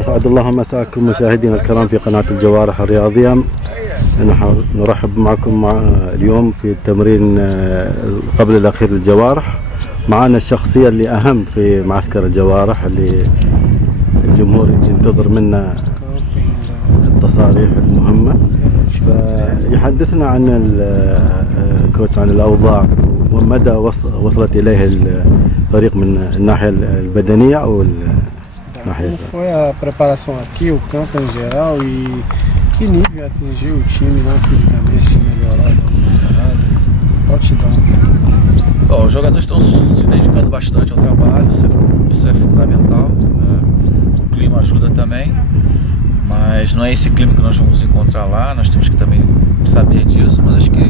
أسعد الله مساكم مشاهدينا الكرام في قناة الجوارح الرياضية. نحن نرحب معكم اليوم في التمرين قبل الأخير للجوارح. معنا الشخصية اللي أهم في معسكر الجوارح، اللي الجمهور ينتظر منا التصاريح المهمة. فيحدثنا عن الكوتش عن الأوضاع ومدى وصلت إليه الفريق من الناحية البدنية أو Foi a preparação aqui, o campo em geral e que nível atingiu o time lá fisicamente, se melhorado, pode te dar Bom, os jogadores estão se dedicando bastante ao trabalho, isso é fundamental, né? O clima ajuda também, mas não é esse clima que nós vamos encontrar lá, nós temos que também saber disso, mas acho que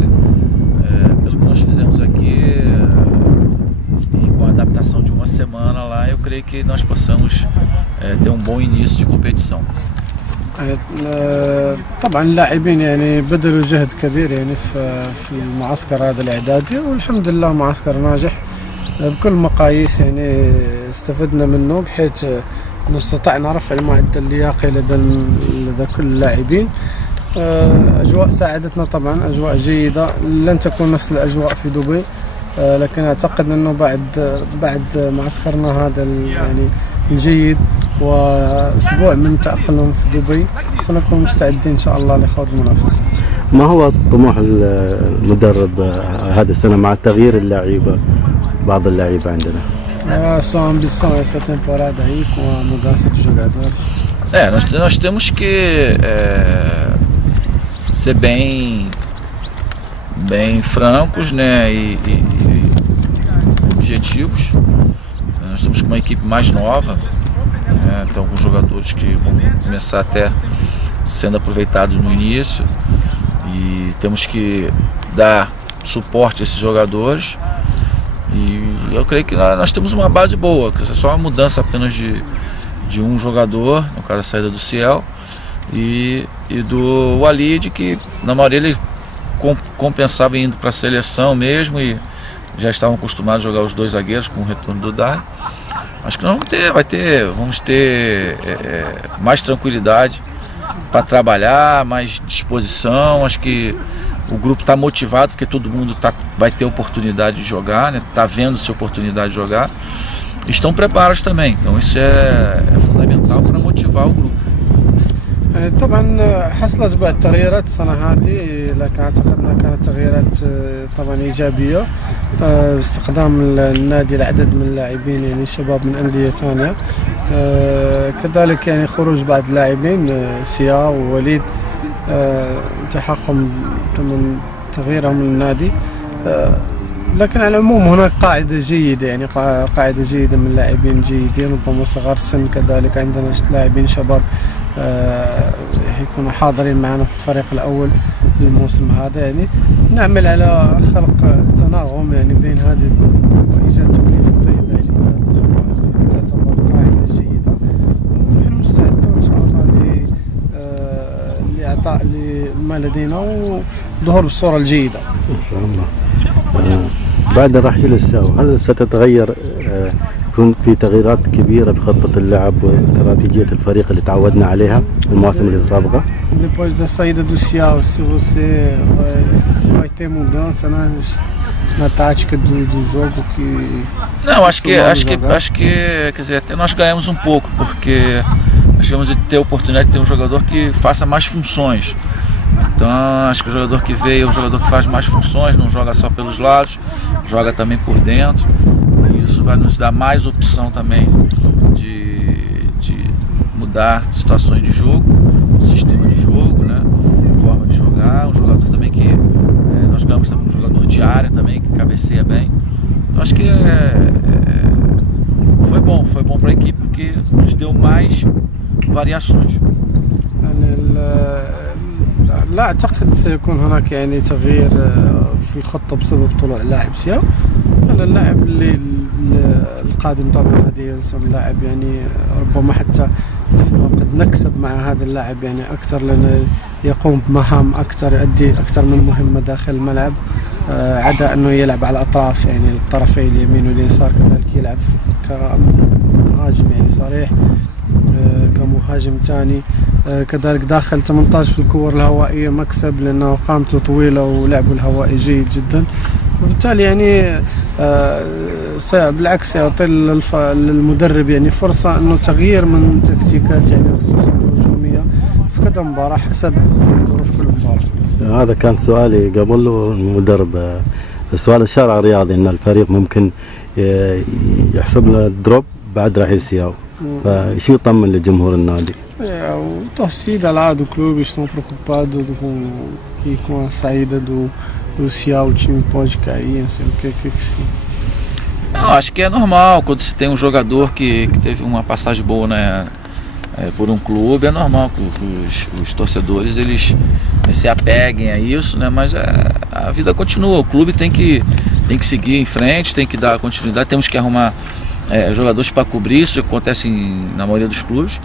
pelo que nós fizemos aqui e com a adaptação de uma semana lá, eu creio que nós possamos ter um bom início de competição. طبعا اللاعبين يعني بذلوا جهد كبير يعني في المعسكر هذا الاعدادي، والحمد لله معسكر ناجح بكل المقاييس، يعني استفدنا منه بحيث استطعنا رفع المعدل اللياقي لدى كل اللاعبين. اجواء ساعدتنا طبعا، اجواء جيده، لن تكون نفس الاجواء في دبي، لكن اعتقد انه بعد معسكرنا هذا يعني الجيد واسبوع من التأقلم في دبي سنكون مستعدين ان شاء الله لخوض المنافسات. ما هو طموح المدرب هذه السنة مع تغيير اللعيبة، بعض اللعيبة عندنا؟ Sua ambição essa temporada aí com a mudança de jogadores? Nós temos que ser bem francos, né, e objetivos. Nós estamos com uma equipe mais nova, né, então com jogadores que vão começar até sendo aproveitados no início, e temos que dar suporte a esses jogadores. E eu creio que nós temos uma base boa, que é só uma mudança apenas de um jogador, no caso a saída do Ciel e do Walid, que na maioria ele compensava indo para a seleção mesmo e já estavam acostumados a jogar os dois zagueiros com o retorno do Dari. Acho que nós vamos ter mais tranquilidade para trabalhar, mais disposição. Acho que o grupo está motivado porque todo mundo vai ter oportunidade de jogar, né? Está vendo-se oportunidade de jogar. Estão preparados também, então isso é fundamental para motivar o grupo. طبعا حصلت بعض التغييرات السنة هذه، لكن اعتقد انها كانت تغييرات طبعا ايجابية باستخدام النادي لعدد من اللاعبين يعني شباب من أندية ثانية، كذلك يعني خروج بعض اللاعبين سيا ووليد التحقهم من تغييرهم للنادي، لكن على العموم هناك قاعدة جيدة، يعني قاعدة جيدة من لاعبين جيدين ربما صغار السن، كذلك عندنا لاعبين شباب يكونوا حاضرين معنا في الفريق الأول للموسم هذا. يعني نعمل على خلق تناغم يعني بين هذه وإيجاد توليفة طيبة، يعني مجموعة تعتبر قاعدة جيدة، ونحن مستعدون إن شاء الله لإعطاء ما لدينا وظهور بالصورة الجيدة إن شاء الله. بعد رحيل الساو هل ستتغير، يكون في تغييرات كبيرة في خطة اللعب واستراتيجية الفريق اللي تعودنا عليها المواسم السابقة؟ Depois da saída do Ciel, se vai ter mudança na tática do jogo que... Não, acho que quer dizer, até nós ganhamos um pouco, porque nós tivemos de ter a oportunidade de ter um jogador que faça mais funções. Então acho que o jogador que veio é um jogador que faz mais funções, não joga só pelos lados, joga também por dentro, e isso vai nos dar mais opção também de mudar situações de jogo, sistema de jogo, né, forma de jogar. Um jogador também que nós ganhamos também um jogador de área também, que cabeceia bem. Então acho que foi bom para a equipe porque nos deu mais variações. لا أعتقد سيكون هناك يعني تغيير في الخطة بسبب طلوع لاعب سيا. اللاعب اللي القادم طبعا هذه لاعب يعني ربما حتى نحن قد نكسب مع هذا اللاعب يعني أكثر، لأنه يقوم بمهام أكثر، يؤدي أكثر من مهمة داخل الملعب، عدا أنه يلعب على الأطراف يعني الطرفين اليمين واليسار، كذلك يلعب كمهاجم يعني صريح. كمهاجم ثاني، كذلك داخل 18 في الكور الهوائية مكسب لأنه قامته طويلة ولعبه الهوائي جيد جدا، وبالتالي يعني بالعكس يعطي للمدرب يعني فرصة انه تغيير من تكتيكات يعني خصوصا الهجومية في كذا مباراة حسب ظروف كل مباراة. هذا كان سؤالي قبل المدرب، السؤال الشارع الرياضي ان الفريق ممكن يحسب له دروب بعد رحيل سياو، فشو يطمن لجمهور النادي؟ O torcida lá do clube estão preocupados com a saída do Cial, o time pode cair, não sei o que sim. Não, acho que é normal quando se tem um jogador que teve uma passagem boa, né, por um clube, é normal que os torcedores eles se apeguem a isso, né, mas a vida continua, o clube tem que seguir em frente, tem que dar continuidade, temos que arrumar jogadores para cobrir isso, que acontece na maioria dos clubes.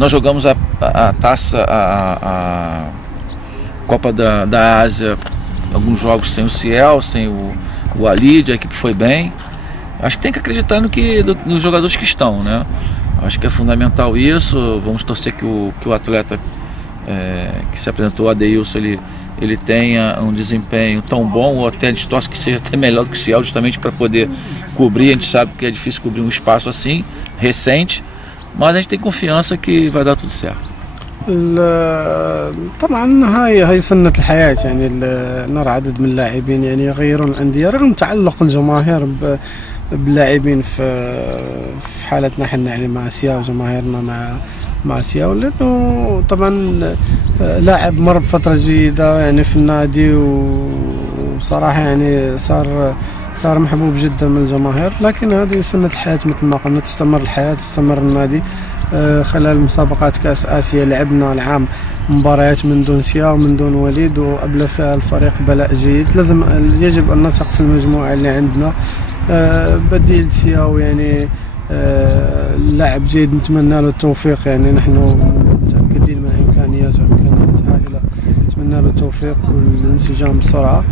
Nós jogamos a taça, a Copa da Ásia, alguns jogos sem o Ciel, sem o Alid, a equipe foi bem. Acho que tem que acreditar nos jogadores que estão, né? Acho que é fundamental isso. Vamos torcer que o atleta que se apresentou, o Adeilson, ele tenha um desempenho tão bom, ou até a gente torce que seja até melhor do que o Ciel, justamente para poder cobrir. A gente sabe que é difícil cobrir um espaço assim, recente, mas a gente tem confiança que vai dar tudo certo. طبعا هاي سنة الحياة، يعني نرى عدد من اللاعبين يعني يغيرون الأندية رغم تعلق الجماهير باللاعبين في حالتنا احنا يعني مع سياو، جماهيرنا مع سياو، لأنه طبعا لاعب مر بفترة جيدة يعني في النادي، وصراحة يعني صار محبوب جدا من الجماهير، لكن هذه سنة الحياة مثل ما قلنا، تستمر الحياة، تستمر النادي. خلال مسابقات كأس آسيا لعبنا العام مباريات من دون سياو ومن دون وليد، وأبلى فيها الفريق بلاء جيد. يجب أن نثق في المجموعة اللي عندنا. بديل سياو يعني لاعب جيد، نتمنى له التوفيق، يعني نحن متأكدين من إمكانياته وإمكانيات هائلة، نتمنى له التوفيق والانسجام بسرعة،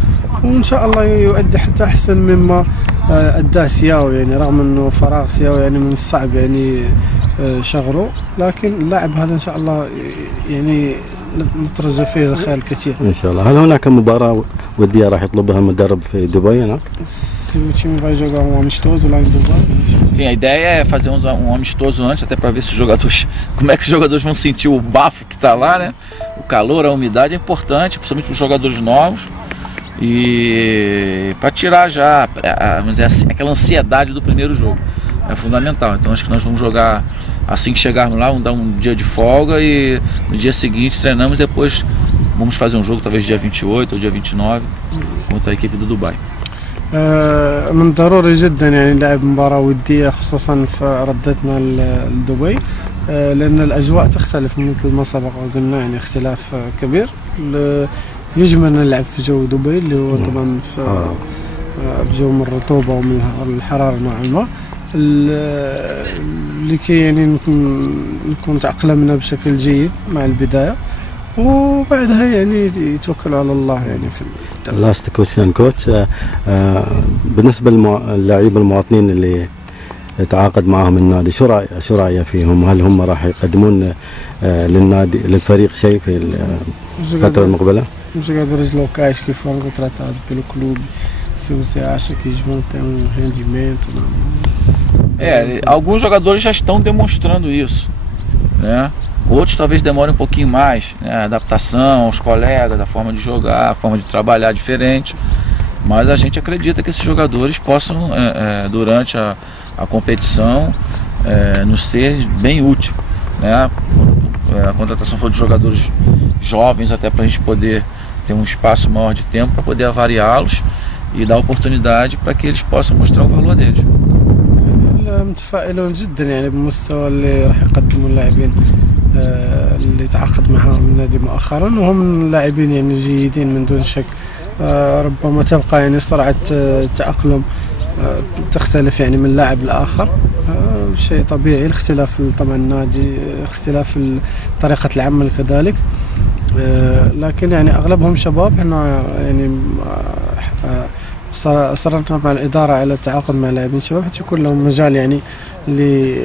وإن شاء الله يؤدي حتى أحسن مما أداه سياو، يعني رغم أنه فراغ سياو يعني من الصعب يعني شغله، لكن اللاعب هذا إن شاء الله يعني نترجى فيه الخير الكثير إن شاء الله. هل هناك مباراة ودية راح يطلبها المدرب في دبي هناك؟ Se o time vai jogar amistoso lá em Dubai? Sim, a ideia é fazer um amistoso antes, até para ver se os jogadores, como é que os jogadores vão sentir o bafo que está lá, né? O calor, a umidade é importante, principalmente para os jogadores novos, e para tirar já, vamos dizer assim, aquela ansiedade do primeiro jogo. É fundamental. Então acho que nós vamos jogar assim que chegarmos lá, vamos dar um dia de folga e no dia seguinte treinamos, depois vamos fazer um jogo talvez dia 28 ou dia 29 contra a equipe do Dubai. من ضروري جدا يعني لعب مباراة ودية خصوصا في ردتنا لدبي، لأن الأجواء تختلف مثل ما سبق وقلنا، يعني اختلاف كبير. يجب أن نلعب في جو دبي اللي هو طبعا في جو من الرطوبة ومن الحرارة نوعا ما، لكي يعني نكون تأقلمنا بشكل جيد مع البداية، وبعدها يعني يتوكل على الله يعني في لاست كويشن كوتش. بالنسبة للاعبين المواطنين اللي يتعاقد معهم النادي، شو رأيه فيهم؟ هل هم راح يقدمون للنادي للفريق شيء في الفترة المقبلة؟ Os jogadores locais que foram contratados pelo clube, se você acha que eles vão ter um rendimento? Alguns jogadores já estão demonstrando isso, né? Outros talvez demorem um pouquinho mais, né? A adaptação aos colegas, da forma de jogar, a forma de trabalhar diferente, mas a gente acredita que esses jogadores possam, durante a competição, nos ser bem útil, né? A contratação foi de jogadores jovens, até para a gente poder ter um espaço maior de tempo para poder avaliá-los e dar oportunidade para que eles possam mostrar o valor deles. متفائلون جدا يعني بالمستوى اللي راح يقدموا اللاعبين اللي تعاقد معهم النادي مؤخرا، وهم لاعبين يعني جيدين من دون شك. ربما تبقى يعني سرعة التأقلم تختلف يعني من لاعب لآخر، شيء طبيعي، الاختلاف طبعا النادي، اختلاف طريقة العمل كذلك، لكن يعني أغلبهم شباب. احنا يعني أصررنا مع الإدارة على التعاقد مع لاعبين شباب حتى يكون لهم مجال يعني اللي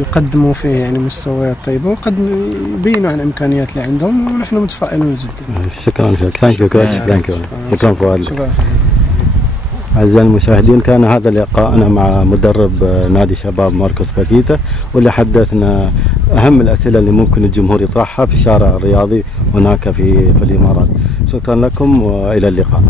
يقدموا فيه يعني مستويات طيبة وقد يبينوا عن الإمكانيات اللي عندهم، ونحن متفائلون جدا. شكرا ثانك يو كوتش، ثانك يو، شكرا فؤاد. شكرا. أعزائي المشاهدين، كان هذا لقاءنا مع مدرب نادي شباب ماركوس باكيتا، واللي حدثنا أهم الأسئلة اللي ممكن الجمهور يطرحها في الشارع الرياضي هناك في الإمارات. شكرا لكم وإلى اللقاء.